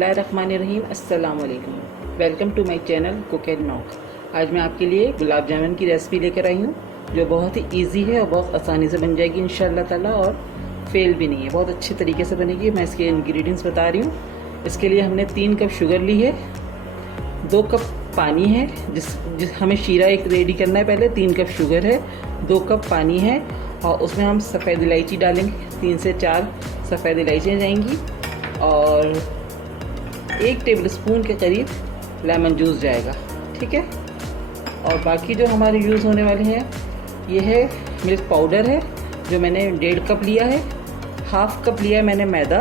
बिस्मिल्लाहिर्रहमानिर्रहीम। अस्सलाम वालेकुम। Welcome to my channel cook and knock. आज मैं आपके लिए गुलाब जामुन की रेसिपी लेकर आई हूँ जो बहुत ही इजी है और बहुत आसानी से बन जाएगी इंशाल्लाह ताला, और फेल भी नहीं है, बहुत अच्छे तरीके से बनेगी। मैं इसके इंग्रेडिएंट्स बता रही हूँ। इसके लिए हमने 3 कप शुगर ली है, 2 कप पानी है, जिस हमें शीरा एक रेडी करना है। पहले 3 कप शुगर है, 2 कप पानी है, और उसमें हम सफ़ेद इलायची डालेंगे। 3 से 4 सफ़ेद इलायचियाँ जाएंगी, और 1 टेबल स्पून के करीब लेमन जूस जाएगा। ठीक है। और बाकी जो हमारे यूज़ होने वाले हैं, ये है मिल्क पाउडर है जो मैंने 1.5 कप लिया है, 1/2 कप लिया है मैंने मैदा,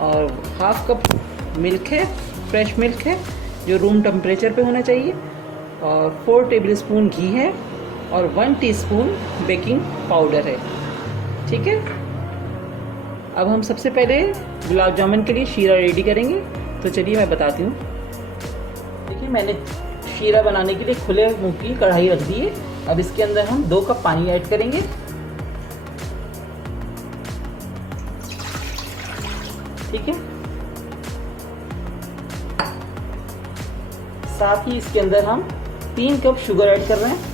और 1/2 कप मिल्क है, फ्रेश मिल्क है जो रूम टेम्परेचर पे होना चाहिए, और 4 टेबल स्पून घी है, और 1 टीस्पून बेकिंग पाउडर है। ठीक है। अब हम सबसे पहले गुलाब जामुन के लिए शीरा रेडी करेंगे, तो चलिए मैं बताती हूँ। देखिए, मैंने शीरा बनाने के लिए खुले मुँह की कढ़ाई रख दी है। अब इसके अंदर हम 2 कप पानी ऐड करेंगे। ठीक है। साथ ही इसके अंदर हम 3 कप शुगर ऐड कर रहे हैं।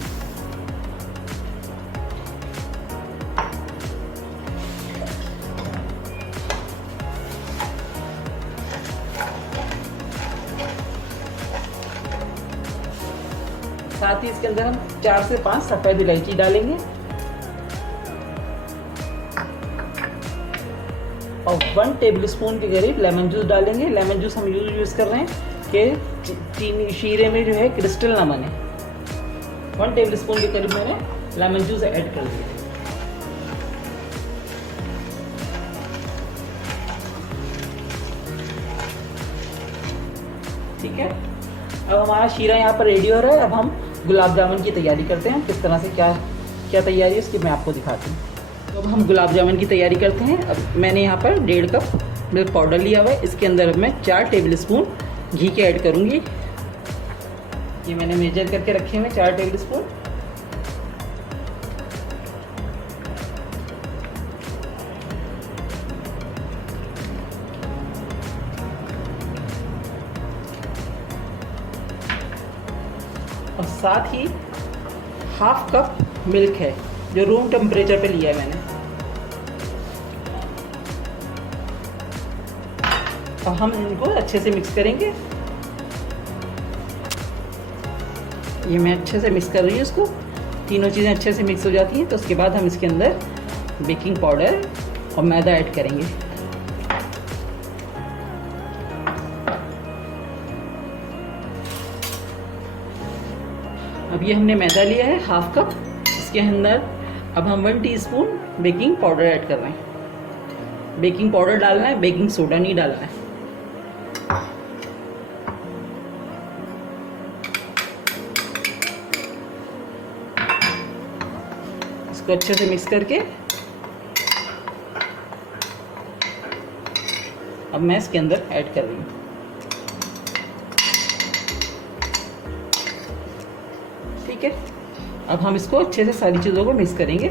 साथ ही इसके अंदर हम 4 से 5 सफ़ेद इलायची डालेंगे, और 1 टेबल स्पून के करीब लेमन जूस डालेंगे। लेमन जूस हम यूज़ कर रहे हैं कि चीनी शीरे में जो है क्रिस्टल ना बने। 1 टेबल स्पून के करीब मैंने लेमन जूस ऐड कर दिया। ठीक है। अब हमारा शीरा यहाँ पर रेडी हो रहा है। अब हम गुलाब जामुन की तैयारी करते हैं। किस तरह से क्या तैयारी है उसकी मैं आपको दिखाती हूँ। तो अब हम गुलाब जामुन की तैयारी करते हैं। अब मैंने यहाँ पर 1.5 कप मिल्क पाउडर लिया हुआ है। इसके अंदर मैं 4 टेबल स्पून घी के ऐड करूँगी। ये मैंने मेजर करके रखे हुए 4 टेबल स्पून। और साथ ही 1/2 कप मिल्क है जो रूम टेम्परेचर पे लिया है मैंने। और हम इनको अच्छे से मिक्स करेंगे। ये मैं अच्छे से मिक्स कर रही हूँ इसको। तीनों चीज़ें अच्छे से मिक्स हो जाती हैं तो उसके बाद हम इसके अंदर बेकिंग पाउडर और मैदा ऐड करेंगे। अब ये हमने मैदा लिया है 1/2 कप। इसके अंदर अब हम 1 टीस्पून बेकिंग पाउडर ऐड कर रहे हैं। बेकिंग पाउडर डालना है, बेकिंग सोडा नहीं डालना है। इसको अच्छे से मिक्स करके अब मैं इसके अंदर ऐड कर रही हूँ। ठीक है। अब हम इसको अच्छे से सारी चीज़ों को मिक्स करेंगे।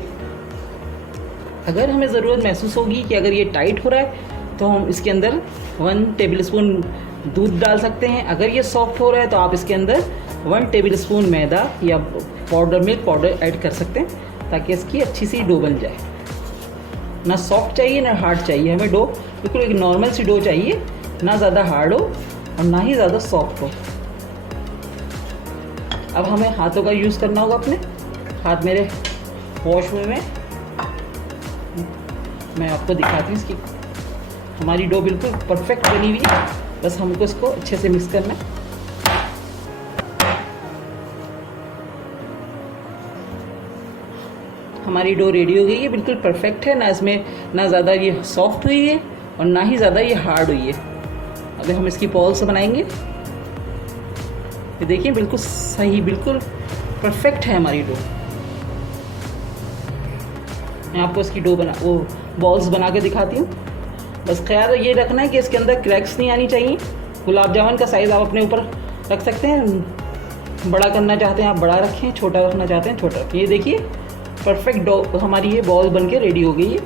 अगर हमें ज़रूरत महसूस होगी कि अगर ये टाइट हो रहा है तो हम इसके अंदर 1 टेबल स्पून दूध डाल सकते हैं। अगर ये सॉफ्ट हो रहा है तो आप इसके अंदर 1 टेबल स्पून मैदा या मिल्क पाउडर ऐड कर सकते हैं, ताकि इसकी अच्छी सी डो बन जाए। ना सॉफ्ट चाहिए ना हार्ड चाहिए, हमें डो बिल्कुल एक नॉर्मल सी डो चाहिए, ना ज़्यादा हार्ड हो और ना ही ज़्यादा सॉफ्ट हो। अब हमें हाथों का यूज़ करना होगा। अपने हाथ मेरे वॉश हुए में, मैं आपको दिखाती हूँ। इसकी हमारी डो बिल्कुल परफेक्ट बनी हुई है, बस हमको इसको अच्छे से मिक्स करना है। हमारी डो रेडी हो गई है, बिल्कुल परफेक्ट है। ना इसमें ना ज़्यादा ये सॉफ्ट हुई है और ना ही ज़्यादा ये हार्ड हुई है। अब हम इसकी बॉल्स बनाएंगे। ये देखिए, बिल्कुल सही, बिल्कुल परफेक्ट है हमारी डो। मैं आपको इसकी बॉल्स बना के दिखाती हूँ। बस ख्याल ये रखना है कि इसके अंदर क्रैक्स नहीं आनी चाहिए। गुलाब जामुन का साइज़ आप अपने ऊपर रख सकते हैं। बड़ा करना चाहते हैं आप बड़ा रखें, छोटा रखना चाहते हैं छोटा रखें। ये देखिए, परफेक्ट डो हमारी ये बॉल बन के रेडी हो गई है।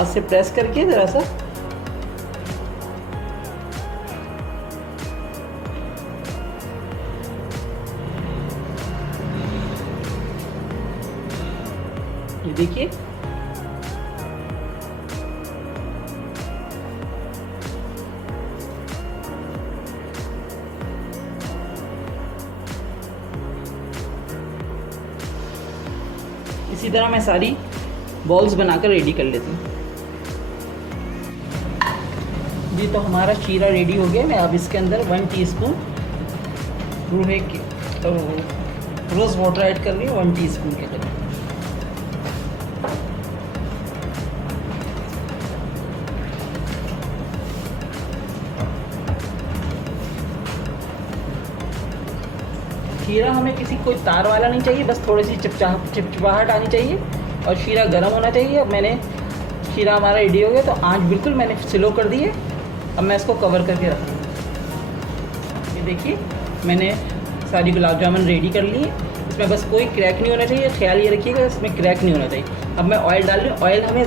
हाथ से प्रेस करके ज़रा सा ये देखिए इसी तरह मैं सारी बॉल्स बनाकर रेडी कर लेती हूँ। जी तो हमारा शीरा रेडी हो गया। मैं अब इसके अंदर 1 टीस्पून रोज़ वाटर ऐड कर रही हूँ 1 टीस्पून के करीब। शीरा हमें कोई तार वाला नहीं चाहिए, बस थोड़ी सी चिपचिपाहट आनी चाहिए और शीरा गर्म होना चाहिए। अब मैंने शीरा हमारा रेडी हो गया तो आंच बिल्कुल मैंने स्लो कर दी है। अब मैं इसको कवर करके रखूँगी। ये देखिए मैंने सारी गुलाब जामुन रेडी कर ली है। इसमें बस कोई क्रैक नहीं होना चाहिए, ख्याल ये रखिएगा इसमें क्रैक नहीं होना चाहिए। अब मैं ऑयल डाल रही हूँ। ऑयल हमें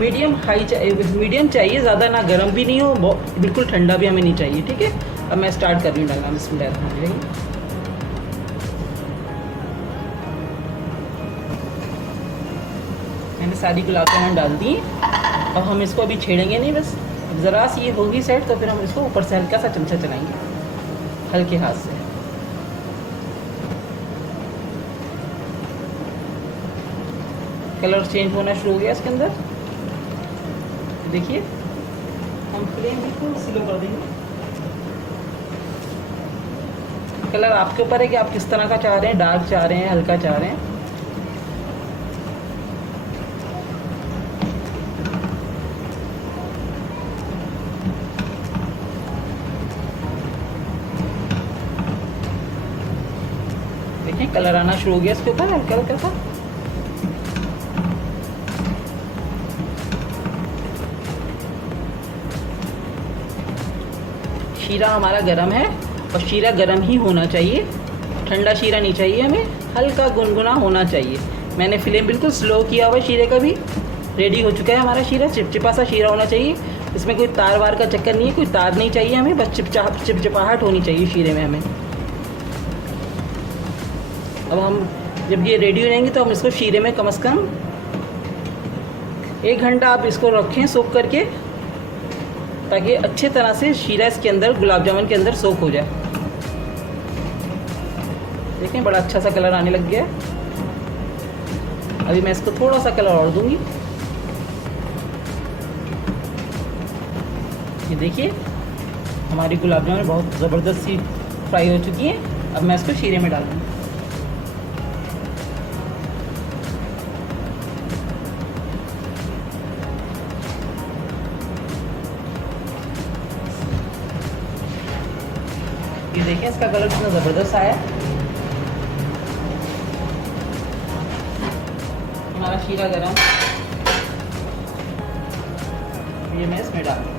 मीडियम चाहिए, ज़्यादा ना गर्म भी नहीं हो, बिल्कुल ठंडा भी हमें नहीं चाहिए। ठीक है, अब मैं स्टार्ट कर रही हूँ डालना। बिस्मिल्लाह। मैंने सारी गुलाब जामुन डाल दी। अब हम इसको अभी छेड़ेंगे नहीं, बस ज़रा सी ये होगी सेट तो फिर हम इसको ऊपर से हल्का सा चमचा चलाएंगे हल्के हाथ से। कलर चेंज होना शुरू हो गया इसके अंदर। देखिए हम फ्लेम बिल्कुल स्लो कर देंगे। कलर आपके ऊपर है कि आप किस तरह का चाह रहे हैं, डार्क चाह रहे हैं, हल्का चाह रहे हैं। देखिए कलर आना शुरू हो गया इसके ऊपर हल्का हल्का सा। शीरा हमारा गरम है और शीरा गरम ही होना चाहिए, ठंडा शीरा नहीं चाहिए हमें, हल्का गुनगुना होना चाहिए। मैंने फ्लेम बिल्कुल स्लो किया हुआ शीरे का भी। रेडी हो चुका है हमारा शीरा। चिपचिपा सा शीरा होना चाहिए, इसमें कोई तार वार का चक्कर नहीं है, कोई तार नहीं चाहिए हमें, बस चिपचिपाहट होनी चाहिए शीरे में हमें। अब हम जब ये रेडी हो जाएंगे तो हम इसको शीरे में कम से कम 1 घंटा आप इसको रखें सोख करके, ताकि अच्छे तरह से शीरा इसके अंदर गुलाब जामुन के अंदर सोख हो जाए। देखें बड़ा अच्छा सा कलर आने लग गया है। अभी मैं इसको थोड़ा सा कलर और दूंगी। ये देखिए हमारी गुलाब जामुन बहुत ज़बरदस्त सी फ्राई हो चुकी है। अब मैं इसको शीरे में डाल दूँगी। ये देखिए इसका कलर कितना ज़बरदस्त आया। हमारा शीरा गरम, ये मैं इसमें डाल दूँ।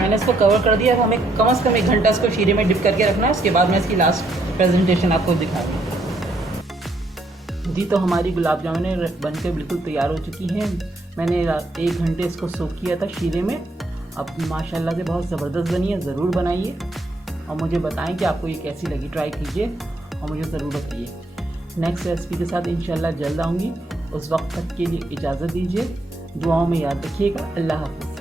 मैंने इसको कवर कर दिया। अब हमें कम से कम 1 घंटा इसको शीरे में डिप करके रखना है। उसके बाद मैं इसकी लास्ट प्रेजेंटेशन आपको दिखा दूँ। जी तो हमारी गुलाब जामुन बनकर बिल्कुल तैयार हो चुकी हैं। मैंने 1 घंटे इसको सोक किया था शीरे में। अब माशाल्लाह से बहुत ज़बरदस्त बनी है। ज़रूर बनाइए और मुझे बताएं कि आपको ये कैसी लगी। ट्राई कीजिए और मुझे ज़रूर बताइए। नेक्स्ट रेसिपी के साथ इंशाल्लाह जल्द आऊँगी। उस वक्त तक के लिए इजाज़त दीजिए। दुआओं में याद रखिएगा। अल्लाह हाफ़िज़।